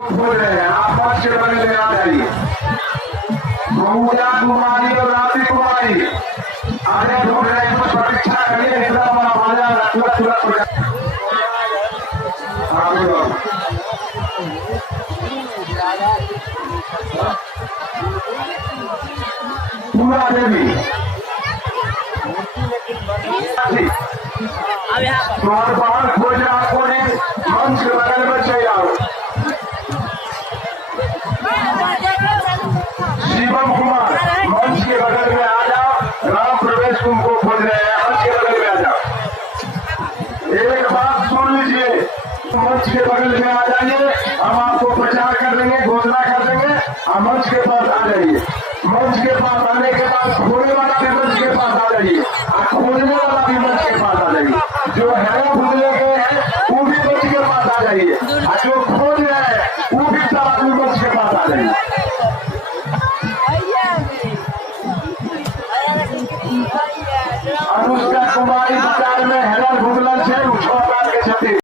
बोल रहे हैं आप मंच के बगल में आ जाइए। बहुजा कुमारी और राशि कुमारी आगे ढूंढ रहे हैं, कुछ प्रतीक्षा करिए, एकदम आवाजा तुरंत हो जाए। पूरा देवी तुम्हारे बाहर खोज आपको ने मंच के बगल में चले आओ। शिवम कुमार मंच के बगल में आ जाओ। राम प्रवेश तुमको खोज रहे हैं, मंच के बगल में आ जाओ। एक बात सुन लीजिए, मंच के बगल में आ जाइए, हम आपको प्रचार कर देंगे, घोषणा कर देंगे। आप मंच के पास आ जाइए। मंच के पास आने के बाद खोने वाला भी मंच के पास आ जाइए, और खोजने वाला भी मंच के पास आ जाइए। जो है भूलने गए हैं वो भी मंच के पास आ जाइए, और जो खोज रहे हैं वो भी सब आदमी मंच के पास आ जाइए। अनुष्का कुमारी बाजार में हेरल भूगलन से 6 साल के क्षति